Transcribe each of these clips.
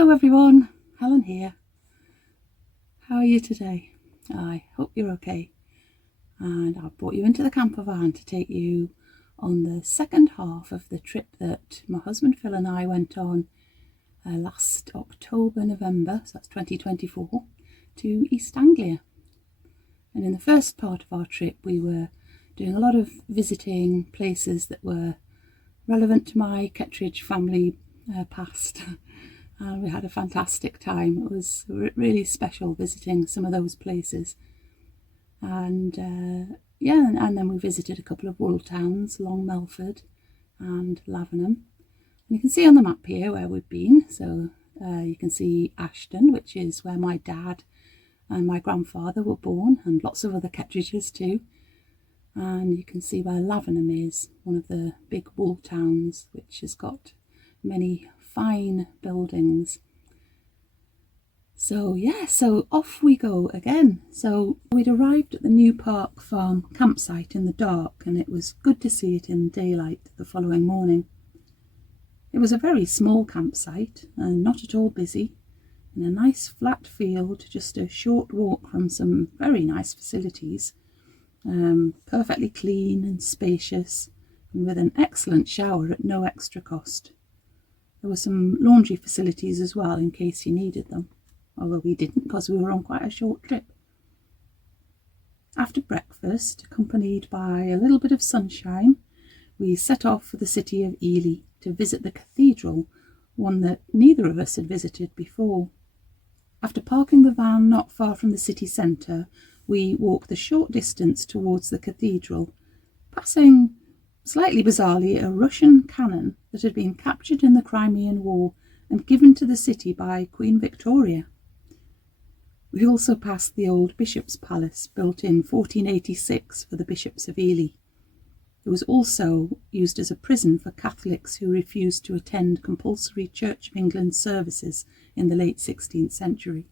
Hello everyone, Helen here. How are you today? I hope you're okay. And I've brought you into the campervan to take you on the second half of the trip that my husband Phil and I went on last October, November, so that's 2024, to East Anglia. And in the first part of our trip we were doing a lot of visiting places that were relevant to my Kettridge family past. And we had a fantastic time. It was really special visiting some of those places. And and then we visited a couple of wool towns, Long Melford and Lavenham. And you can see on the map here where we've been. So you can see Ashton, which is where my dad and my grandfather were born, and lots of other Kettridges too. And you can see where Lavenham is, one of the big wool towns, which has got many fine buildings. So off we go again. So we'd arrived at the New Park Farm campsite in the dark, and it was good to see it in daylight the following morning. It was a very small campsite and not at all busy, in a nice flat field, just a short walk from some very nice facilities, perfectly clean and spacious, and with an excellent shower at no extra cost. There were some laundry facilities as well in case you needed them, although we didn't because we were on quite a short trip. After breakfast, accompanied by a little bit of sunshine, we set off for the city of Ely to visit the cathedral, one that neither of us had visited before. After parking the van not far from the city centre, we walked the short distance towards the cathedral, passing, slightly bizarrely, a Russian cannon that had been captured in the Crimean War and given to the city by Queen Victoria. We also passed the old Bishop's Palace, built in 1486 for the Bishops of Ely. It was also used as a prison for Catholics who refused to attend compulsory Church of England services in the late 16th century.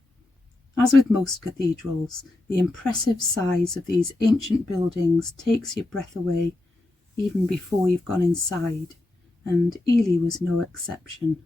As with most cathedrals, the impressive size of these ancient buildings takes your breath away even before you've gone inside, and Ely was no exception.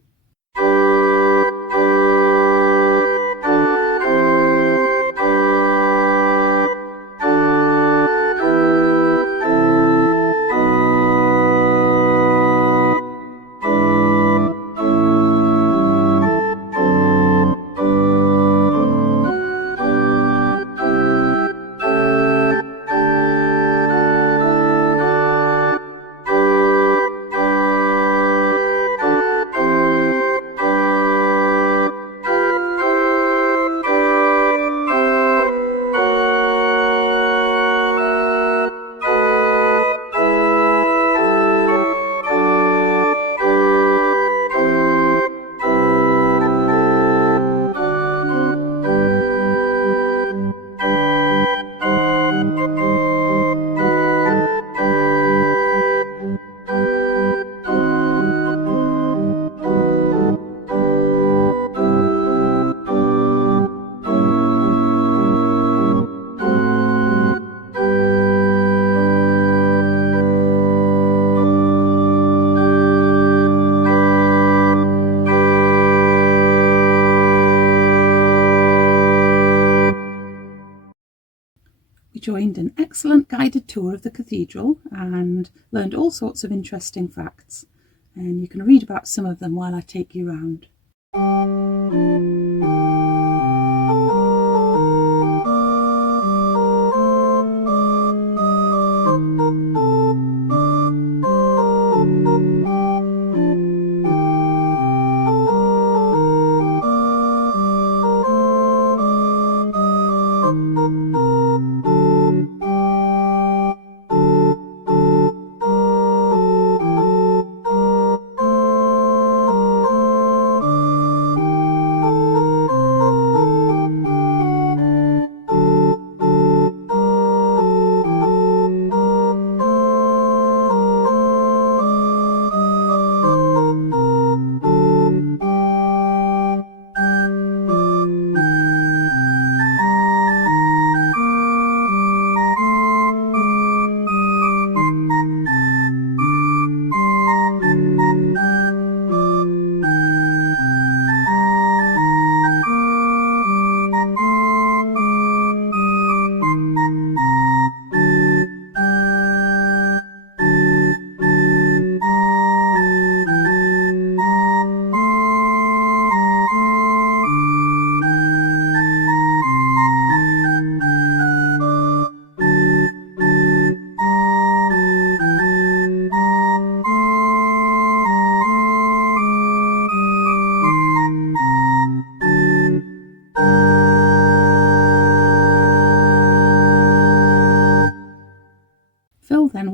Joined an excellent guided tour of the cathedral and learned all sorts of interesting facts, and you can read about some of them while I take you round.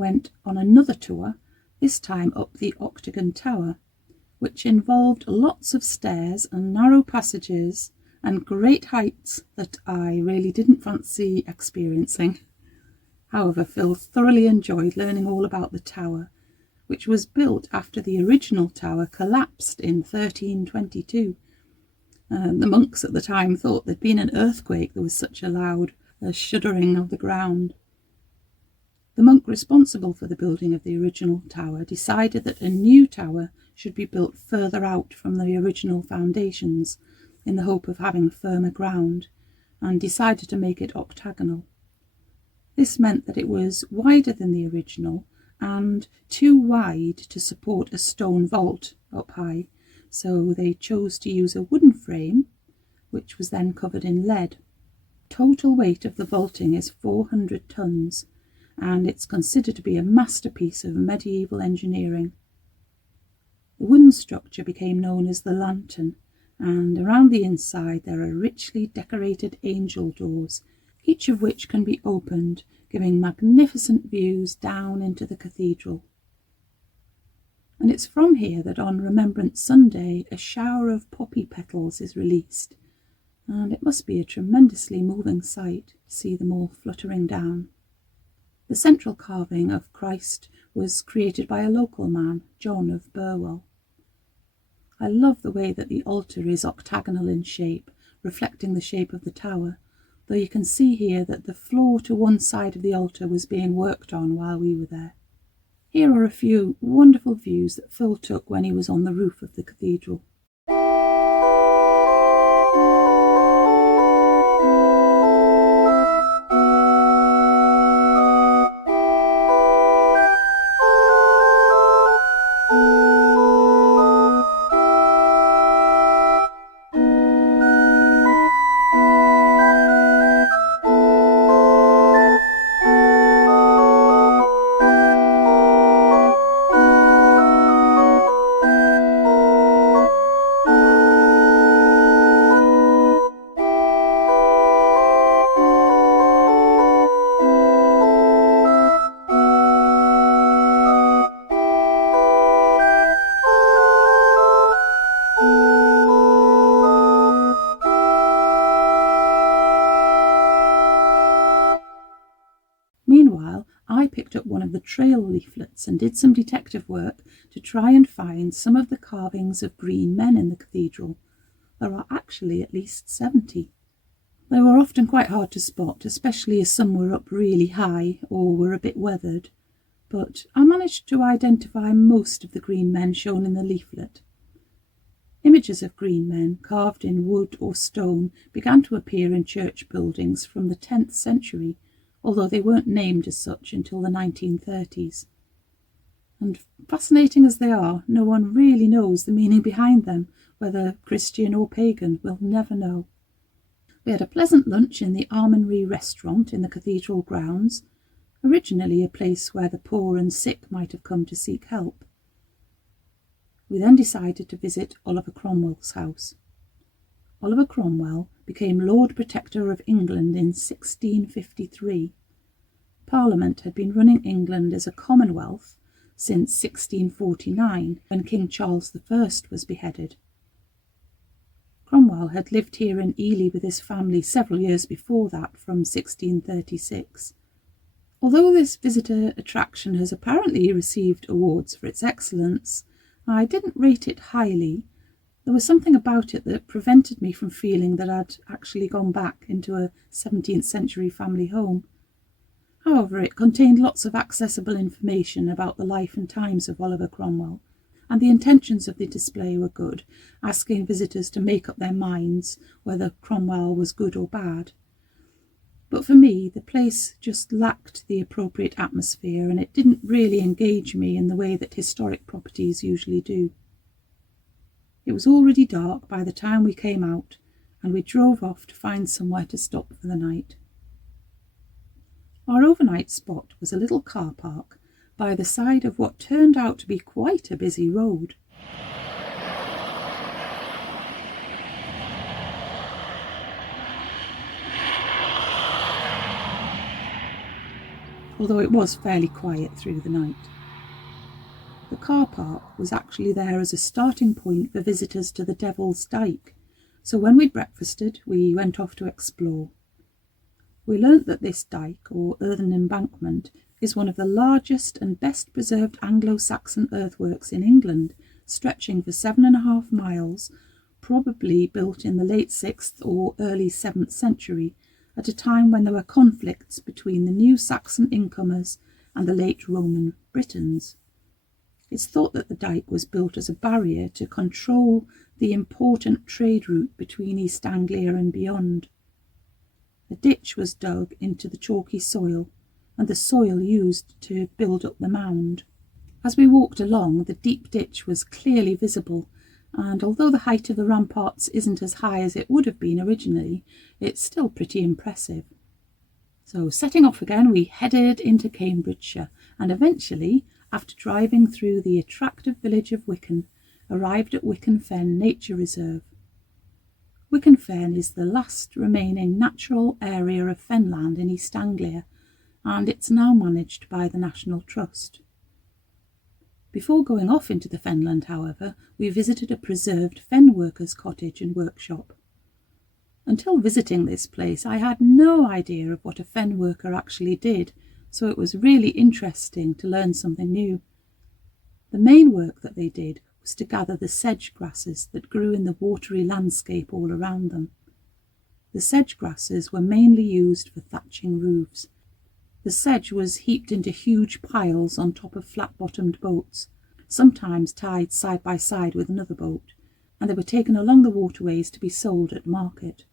went on another tour, this time up the Octagon Tower, which involved lots of stairs and narrow passages and great heights that I really didn't fancy experiencing. However, Phil thoroughly enjoyed learning all about the tower, which was built after the original tower collapsed in 1322. The monks at the time thought there'd been an earthquake, there was such a loud shuddering of the ground. The monk responsible for the building of the original tower decided that a new tower should be built further out from the original foundations in the hope of having firmer ground, and decided to make it octagonal. This meant that it was wider than the original and too wide to support a stone vault up high, so they chose to use a wooden frame, which was then covered in lead. Total weight of the vaulting is 400 tons, and it's considered to be a masterpiece of medieval engineering. The wooden structure became known as the lantern, and around the inside there are richly decorated angel doors, each of which can be opened, giving magnificent views down into the cathedral. And it's from here that on Remembrance Sunday a shower of poppy petals is released, and it must be a tremendously moving sight to see them all fluttering down. The central carving of Christ was created by a local man, John of Burwell. I love the way that the altar is octagonal in shape, reflecting the shape of the tower, though you can see here that the floor to one side of the altar was being worked on while we were there. Here are a few wonderful views that Phil took when he was on the roof of the cathedral. Meanwhile, I picked up one of the trail leaflets and did some detective work to try and find some of the carvings of green men in the cathedral. There are actually at least 70. They were often quite hard to spot, especially as some were up really high or were a bit weathered, but I managed to identify most of the green men shown in the leaflet. Images of green men carved in wood or stone began to appear in church buildings from the 10th century, although they weren't named as such until the 1930s. And fascinating as they are, no one really knows the meaning behind them, whether Christian or pagan, we'll never know. We had a pleasant lunch in the Almonry restaurant in the cathedral grounds, originally a place where the poor and sick might have come to seek help. We then decided to visit Oliver Cromwell's house. Oliver Cromwell became Lord Protector of England in 1653. Parliament had been running England as a Commonwealth since 1649, when King Charles I was beheaded. Cromwell had lived here in Ely with his family several years before that, from 1636. Although this visitor attraction has apparently received awards for its excellence, I didn't rate it highly. There was something about it that prevented me from feeling that I'd actually gone back into a 17th century family home. However, it contained lots of accessible information about the life and times of Oliver Cromwell, and the intentions of the display were good, asking visitors to make up their minds whether Cromwell was good or bad. But for me, the place just lacked the appropriate atmosphere, and it didn't really engage me in the way that historic properties usually do. It was already dark by the time we came out, and we drove off to find somewhere to stop for the night. Our overnight spot was a little car park by the side of what turned out to be quite a busy road. although it was fairly quiet through the night. The car park was actually there as a starting point for visitors to the Devil's Dyke, so when we'd breakfasted, we went off to explore. We learnt that this dyke, or earthen embankment, is one of the largest and best preserved Anglo-Saxon earthworks in England, stretching for 7.5 miles, probably built in the late 6th or early 7th century, at a time when there were conflicts between the new Saxon incomers and the late Roman Britons. It's thought that the dyke was built as a barrier to control the important trade route between East Anglia and beyond. A ditch was dug into the chalky soil, and the soil used to build up the mound. As we walked along, the deep ditch was clearly visible, and although the height of the ramparts isn't as high as it would have been originally, it's still pretty impressive. So setting off again, we headed into Cambridgeshire, and eventually, after driving through the attractive village of Wicken, arrived at Wicken Fen Nature Reserve. Wicken Fen is the last remaining natural area of Fenland in East Anglia, and it's now managed by the National Trust. Before going off into the Fenland, however, we visited a preserved fen workers' cottage and workshop. Until visiting this place, I had no idea of what a fen worker actually did, so it was really interesting to learn something new. The main work that they did was to gather the sedge grasses that grew in the watery landscape all around them. The sedge grasses were mainly used for thatching roofs. The sedge was heaped into huge piles on top of flat-bottomed boats, sometimes tied side by side with another boat, and they were taken along the waterways to be sold at market.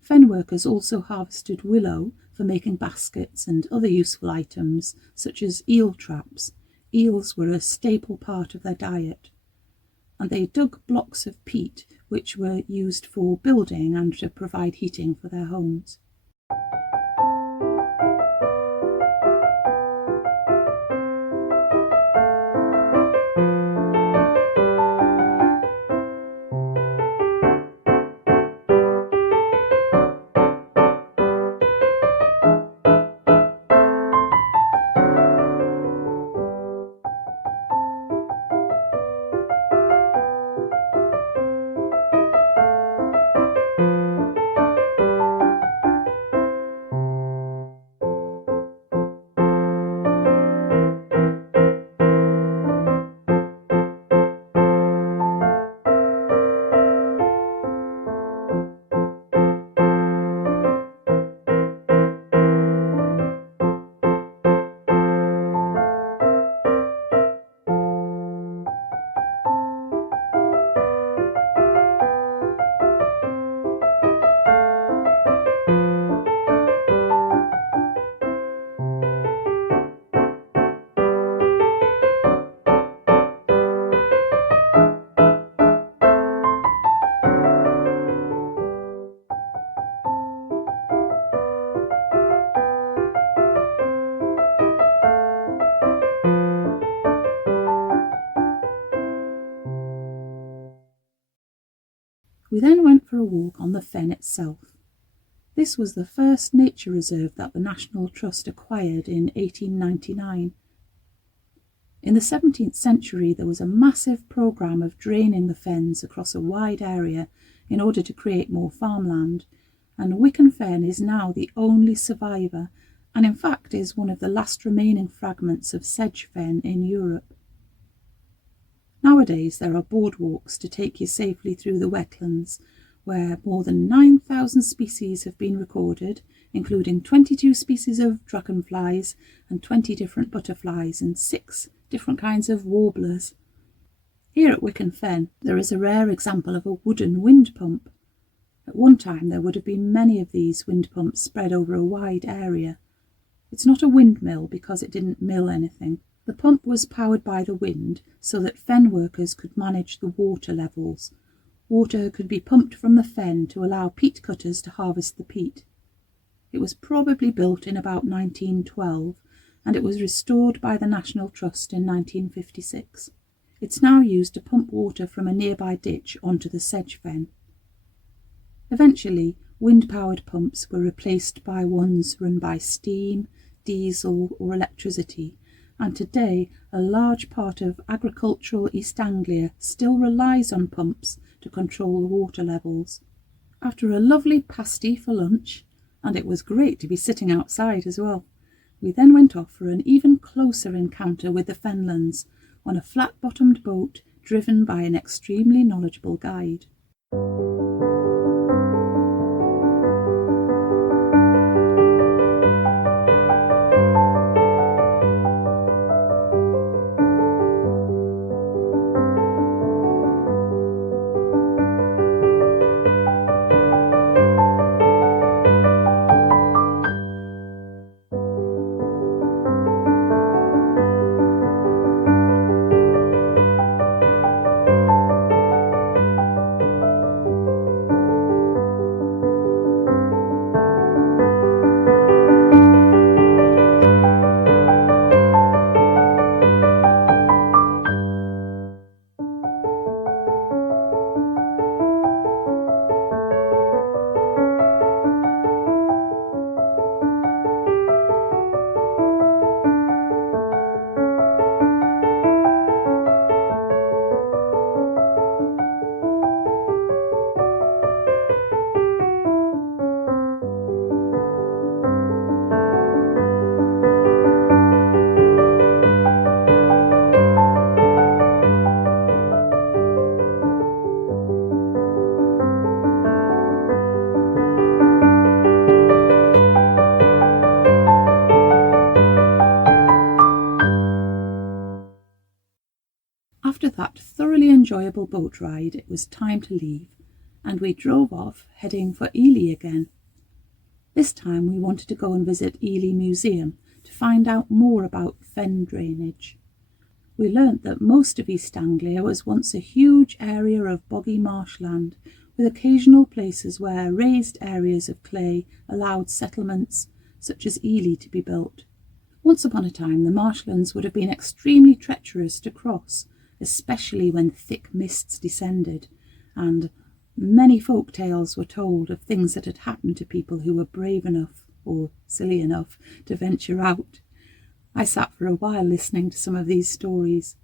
Fen workers also harvested willow for making baskets and other useful items, such as eel traps. Eels were a staple part of their diet. And they dug blocks of peat, which were used for building and to provide heating for their homes. We then went for a walk on the fen itself. This was the first nature reserve that the National Trust acquired in 1899. In the 17th century, there was a massive programme of draining the fens across a wide area in order to create more farmland, and Wicken Fen is now the only survivor, and in fact is one of the last remaining fragments of sedge fen in Europe. Nowadays there are boardwalks to take you safely through the wetlands, where more than 9,000 species have been recorded, including 22 species of dragonflies and 20 different butterflies and 6 different kinds of warblers. Here at Wicken Fen there is a rare example of a wooden wind pump. At one time there would have been many of these wind pumps spread over a wide area. It's not a windmill because it didn't mill anything. The pump was powered by the wind so that fen workers could manage the water levels. Water could be pumped from the fen to allow peat cutters to harvest the peat. It was probably built in about 1912, and it was restored by the National Trust in 1956. It's now used to pump water from a nearby ditch onto the sedge fen. Eventually, wind-powered pumps were replaced by ones run by steam, diesel or electricity, and today a large part of agricultural East Anglia still relies on pumps to control the water levels. After a lovely pasty for lunch, and it was great to be sitting outside as well, we then went off for an even closer encounter with the Fenlands on a flat-bottomed boat driven by an extremely knowledgeable guide. After that thoroughly enjoyable boat ride, it was time to leave, and we drove off, heading for Ely again. This time we wanted to go and visit Ely Museum to find out more about fen drainage. We learnt that most of East Anglia was once a huge area of boggy marshland, with occasional places where raised areas of clay allowed settlements such as Ely to be built. Once upon a time, the marshlands would have been extremely treacherous to cross, especially when thick mists descended, and many folk tales were told of things that had happened to people who were brave enough or silly enough to venture out. I sat for a while listening to some of these stories.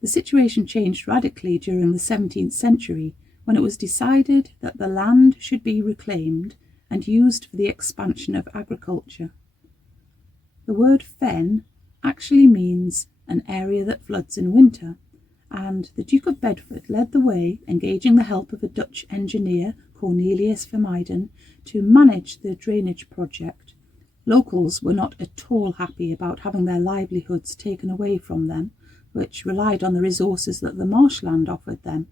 The situation changed radically during the 17th century, when it was decided that the land should be reclaimed and used for the expansion of agriculture. The word fen actually means an area that floods in winter, and the Duke of Bedford led the way, engaging the help of a Dutch engineer, Cornelius Vermuyden, to manage the drainage project. Locals were not at all happy about having their livelihoods taken away from them, which relied on the resources that the marshland offered them,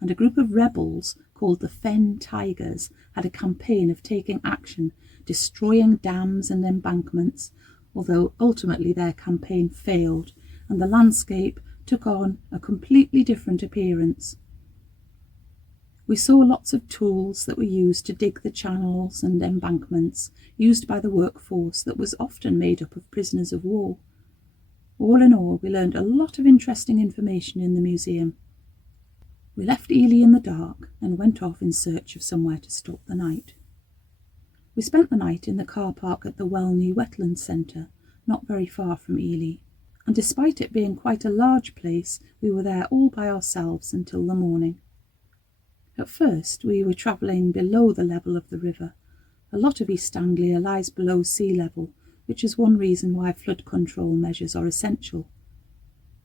and a group of rebels called the Fen Tigers had a campaign of taking action, destroying dams and embankments, although ultimately their campaign failed, and the landscape took on a completely different appearance. We saw lots of tools that were used to dig the channels and embankments, used by the workforce that was often made up of prisoners of war. All in all, we learned a lot of interesting information in the museum. We left Ely in the dark and went off in search of somewhere to stop the night. We spent the night in the car park at the Welney Wetland Centre, not very far from Ely, and despite it being quite a large place, we were there all by ourselves until the morning. At first, we were travelling below the level of the river. A lot of East Anglia lies below sea level, which is one reason why flood control measures are essential.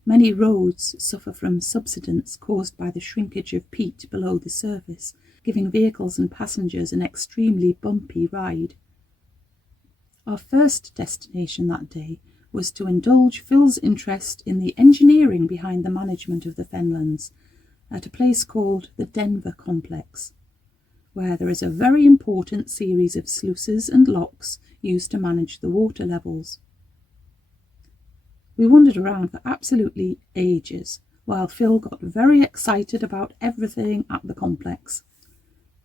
Many roads suffer from subsidence caused by the shrinkage of peat below the surface, giving vehicles and passengers an extremely bumpy ride. Our first destination that day was to indulge Phil's interest in the engineering behind the management of the Fenlands at a place called the Denver Complex, where there is a very important series of sluices and locks used to manage the water levels. We wandered around for absolutely ages, while Phil got very excited about everything at the complex.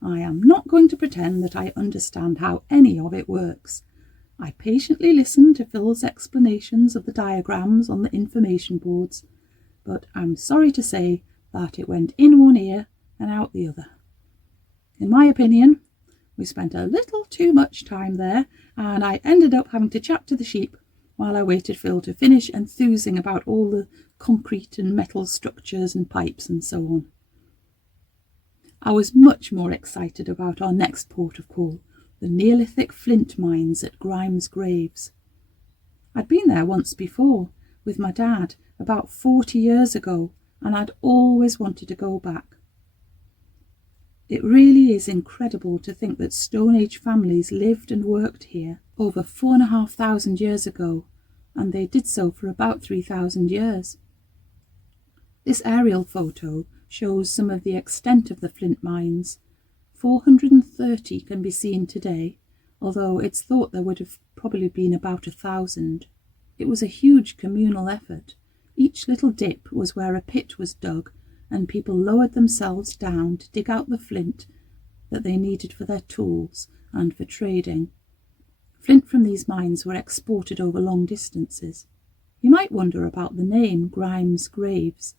I am not going to pretend that I understand how any of it works. I patiently listened to Phil's explanations of the diagrams on the information boards, but I'm sorry to say that it went in one ear and out the other. In my opinion, We spent a little too much time there, and I ended up having to chat to the sheep while I waited Phil to finish enthusing about all the concrete and metal structures and pipes and so on. I was much more excited about our next port of call, the Neolithic flint mines at Grimes Graves. I'd been there once before, with my dad, about 40 years ago, and I'd always wanted to go back. It really is incredible to think that Stone Age families lived and worked here over 4,500 years ago, and they did so for about 3,000 years. This aerial photo shows some of the extent of the flint mines. 430 can be seen today, although it's thought there would have probably been about 1,000. It was a huge communal effort. Each little dip was where a pit was dug, and people lowered themselves down to dig out the flint that they needed for their tools and for trading. Flint from these mines were exported over long distances. You might wonder about the name Grimes Graves.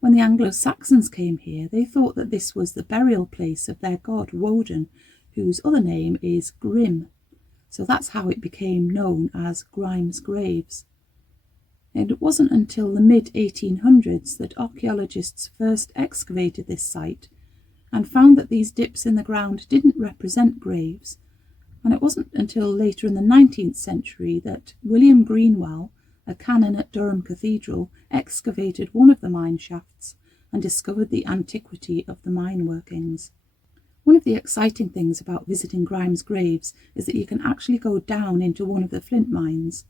When the Anglo-Saxons came here, they thought that this was the burial place of their god Woden, whose other name is Grim. So that's how it became known as Grimes Graves. And it wasn't until the mid-1800s that archaeologists first excavated this site and found that these dips in the ground didn't represent graves. And it wasn't until later in the 19th century that William Greenwell, a canon at Durham Cathedral, excavated one of the mine shafts and discovered the antiquity of the mine workings. One of the exciting things about visiting Grimes Graves is that you can actually go down into one of the flint mines.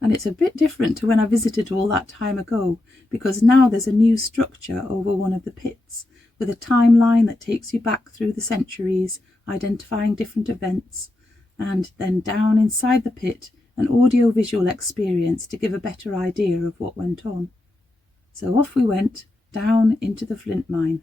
And it's a bit different to when I visited all that time ago, because now there's a new structure over one of the pits, with a timeline that takes you back through the centuries, identifying different events, and then down inside the pit, an audio-visual experience to give a better idea of what went on. So off we went, down into the flint mine.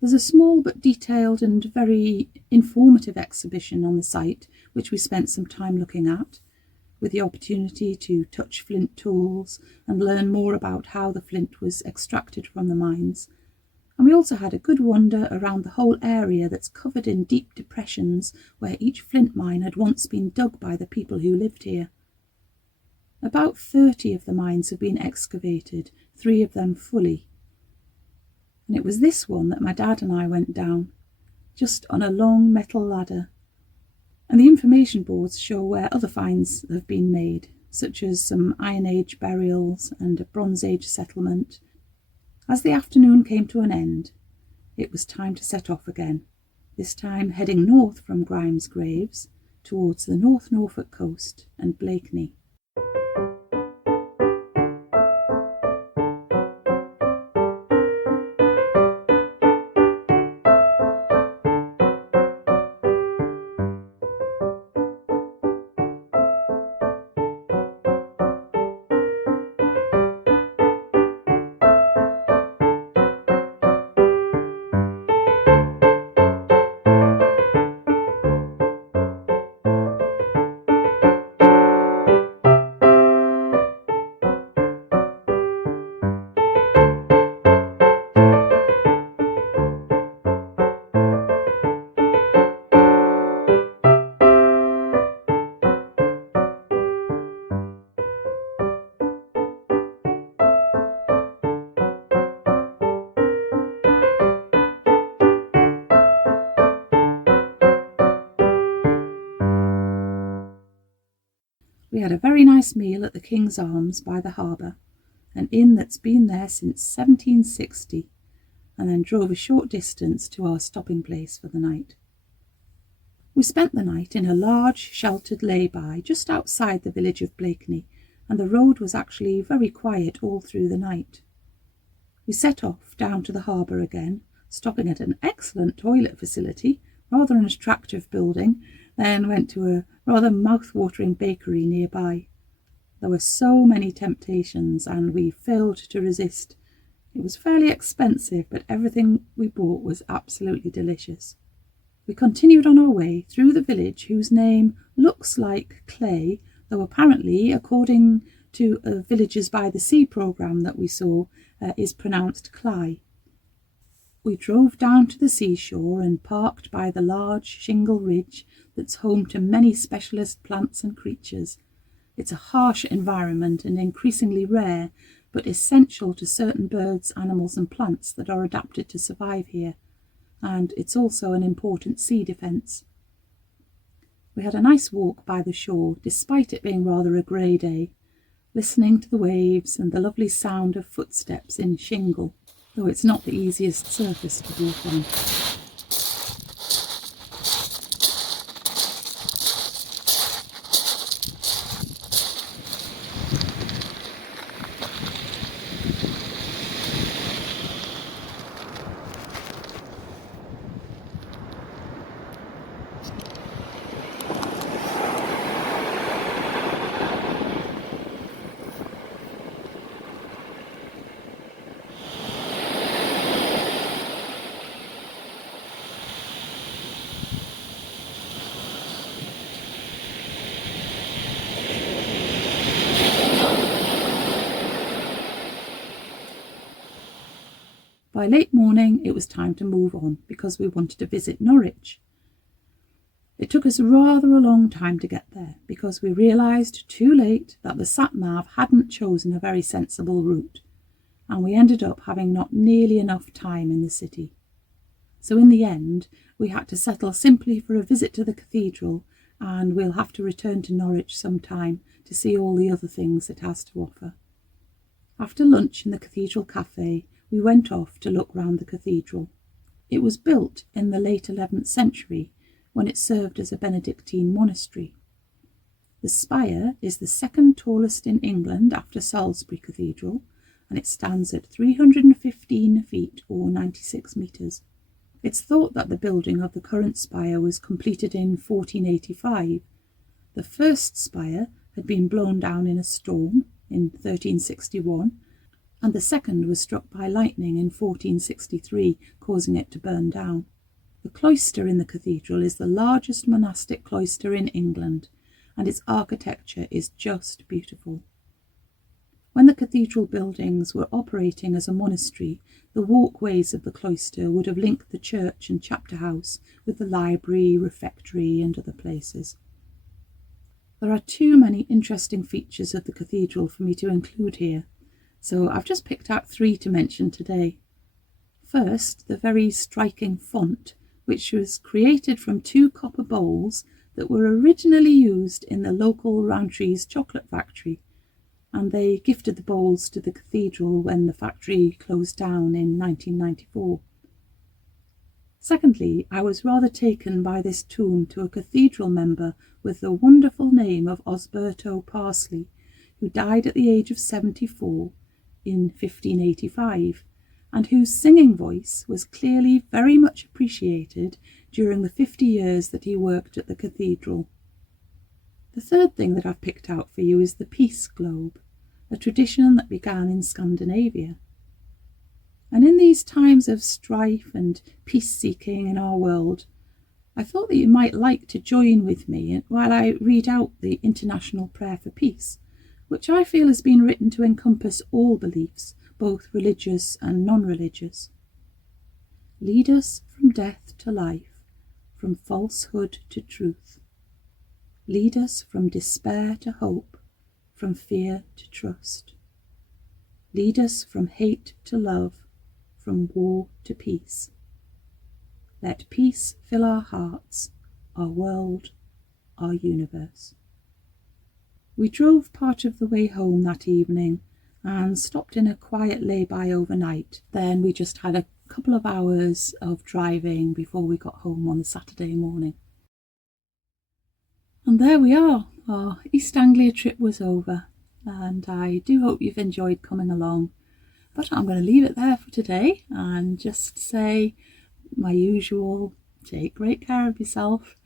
There's a small but detailed and very informative exhibition on the site, which we spent some time looking at, with the opportunity to touch flint tools and learn more about how the flint was extracted from the mines. And we also had a good wander around the whole area that's covered in deep depressions where each flint mine had once been dug by the people who lived here. About 30 of the mines have been excavated, 3 of them fully. And it was this one that my dad and I went down, just on a long metal ladder. And the information boards show where other finds have been made, such as some Iron Age burials and a Bronze Age settlement. As the afternoon came to an end, it was time to set off again, this time heading north from Grimes Graves towards the North Norfolk coast and Blakeney. We had a very nice meal at the King's Arms by the harbour, an inn that's been there since 1760, and then drove a short distance to our stopping place for the night. We spent the night in a large sheltered lay-by just outside the village of Blakeney, and the road was actually very quiet all through the night. We set off down to the harbour again, stopping at an excellent toilet facility, rather an attractive building, then went to a rather mouth-watering bakery nearby. There were so many temptations, and we failed to resist. It was fairly expensive, but everything we bought was absolutely delicious. We continued on our way through the village, whose name looks like Clay, though apparently, according to a Villages by the Sea programme that we saw, is pronounced Cly. We drove down to the seashore and parked by the large shingle ridge that's home to many specialist plants and creatures. It's a harsh environment and increasingly rare, but essential to certain birds, animals and plants that are adapted to survive here, and it's also an important sea defence. We had a nice walk by the shore, despite it being rather a grey day, listening to the waves and the lovely sound of footsteps in shingle, though it's not the easiest surface to walk on. By late morning it was time to move on because we wanted to visit Norwich. It took us rather a long time to get there because we realised too late that the sat-nav hadn't chosen a very sensible route, and we ended up having not nearly enough time in the city. So in the end we had to settle simply for a visit to the cathedral, and we'll have to return to Norwich sometime to see all the other things it has to offer. After lunch in the cathedral cafe, we went off to look round the cathedral. It was built in the late 11th century when it served as a Benedictine monastery. The spire is the second tallest in England after Salisbury Cathedral, and it stands at 315 feet or 96 metres. It's thought that the building of the current spire was completed in 1485. The first spire had been blown down in a storm in 1361, and the second was struck by lightning in 1463, causing it to burn down. The cloister in the cathedral is the largest monastic cloister in England, and its architecture is just beautiful. When the cathedral buildings were operating as a monastery, the walkways of the cloister would have linked the church and chapter house with the library, refectory and other places. There are too many interesting features of the cathedral for me to include here, so I've just picked out 3 to mention today. First, the very striking font, which was created from 2 copper bowls that were originally used in the local Rowntree's chocolate factory. and they gifted the bowls to the cathedral when the factory closed down in 1994. Secondly, I was rather taken by this tomb to a cathedral member with the wonderful name of Osberto Parsley, who died at the age of 74 in 1585, and whose singing voice was clearly very much appreciated during the 50 years that he worked at the cathedral. The third thing that I've picked out for you is the peace globe, a tradition that began in Scandinavia. And in these times of strife and peace-seeking in our world, I thought that you might like to join with me while I read out the International Prayer for Peace, which I feel has been written to encompass all beliefs, both religious and non-religious. Lead us from death to life, from falsehood to truth. Lead us from despair to hope, from fear to trust. Lead us from hate to love, from war to peace. Let peace fill our hearts, our world, our universe. We drove part of the way home that evening and stopped in a quiet lay-by overnight. Then we just had a couple of hours of driving before we got home on the Saturday morning. And there we are, our East Anglia trip was over, and I do hope you've enjoyed coming along. But I'm going to leave it there for today and just say my usual, take great care of yourself,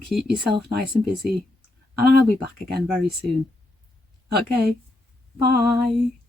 keep yourself nice and busy, and I'll be back again very soon. Okay, bye.